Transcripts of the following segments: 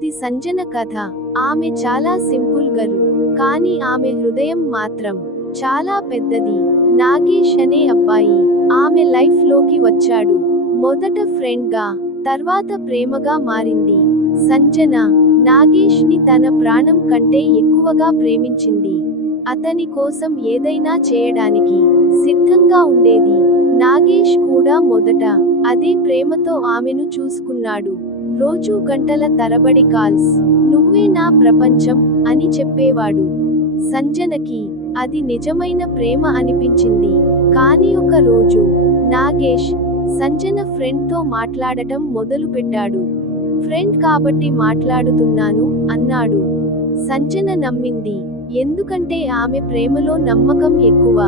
ఇది సంజన కథ. ఆమె చాలా సింపుల్ గర్ల్, కానీ ఆమె హృదయం మాత్రం చాలా పెద్దది. నాగేష్ అనే అబ్బాయి ఆమె లైఫ్ లోకి వచ్చాడు. మొదట ఫ్రెండ్ గా, తర్వాత ప్రేమగా మారింది. సంజన నాగేష్ ని తన ప్రాణం కంటే ఎక్కువగా ప్రేమించింది. అతని కోసం ఏదైనా చేయడానికి సిద్ధంగా ఉండేది. నాగేష్ కూడా మొదట అదే ప్రేమతో ఆమెను చూసుకున్నాడు. రోజూ గంటల తరబడి కాల్స్, నువ్వే నా ప్రపంచం అని చెప్పేవాడు. సంజనకి అది నిజమైన ప్రేమ అనిపించింది. కానీ ఒక రోజు నాగేష్ సంజన ఫ్రెండ్ తో మాట్లాడటం మొదలుపెట్టాడు. ఫ్రెండ్ కాబట్టి మాట్లాడుతున్నాను అన్నాడు. సంజన నమ్మింది, ఎందుకంటే ఆమె ప్రేమలో నమ్మకం ఎక్కువ.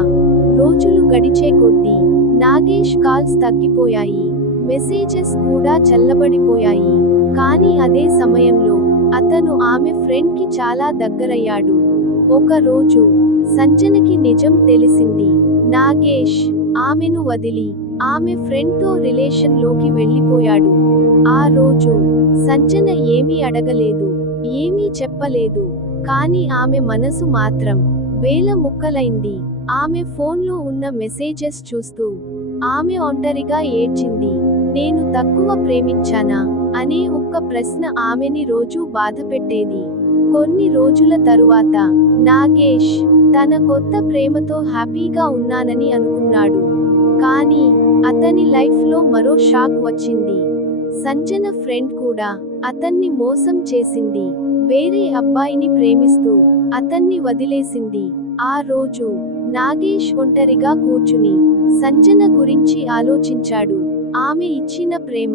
రోజులు గడిచే కొద్దీ నాగేష్ కాల్స్ తగ్గిపోయాయి, మెసేజెస్ కూడా చల్లబడిపోయాయి. కానీ అదే సమయంలో అతను ఆమె ఫ్రెండ్ కి చాలా దగ్గరయ్యాడు. ఒక రోజు సంజనకి నిజం తెలిసింది. నాగేష్ ఆమెను వదిలి ఆమె ఫ్రెండ్ తో రిలేషన్ లోకి వెళ్ళిపోయాడు. ఆ రోజు సంజన ఏమీ అడగలేదు, ఏమీ చెప్పలేదు. కానీ ఆమె మనసు మాత్రం వేల ముక్కలైంది. ఆమె ఫోన్లో ఉన్న మెసేజెస్ చూస్తూ ఆమె ఒంటరిగా ఏడ్చింది. నేను తక్కువ ప్రేమించానా అనే ఒక్క ప్రశ్న ఆమెని రోజూ బాధపెట్టేది. కొన్ని రోజుల తరువాత నాగేష్ తన కొత్త ప్రేమతో హ్యాపీగా ఉన్నానని అనుకున్నాడు. కానీ అతని లైఫ్ లో మరో షాక్ వచ్చింది. సంజన ఫ్రెండ్ కూడా అతన్ని మోసం చేసింది. వేరే అబ్బాయిని ప్రేమిస్తూ అతన్ని వదిలేసింది. ఆ రోజు నాగేష్ ఒంటరిగా కూర్చుని సంజన గురించి ఆలోచించాడు. ఆమె ఇచ్చిన ప్రేమ,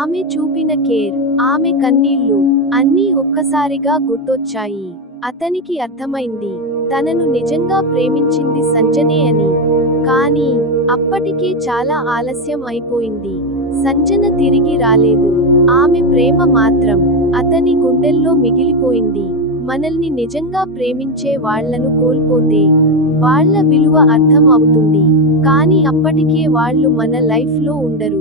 ఆమె చూపిన కేర్, ఆమె కన్నీళ్లు అన్నీ ఒక్కసారిగా గుర్తొచ్చాయి. అతనికి అర్థమైంది, తనను నిజంగా ప్రేమించింది సంజనే అని. కానీ అప్పటికే చాలా ఆలస్యం అయిపోయింది. సంజన తిరిగి రాలేదు. ఆమె ప్రేమ మాత్రం అతని గుండెల్లో మిగిలిపోయింది. మనల్ని నిజంగా ప్రేమించే వాళ్లను కోల్పోతే వాళ్ళ విలువ అర్థం అవుతుంది. కానీ అప్పటికే వాళ్ళు మన లైఫ్ లో ఉండరు.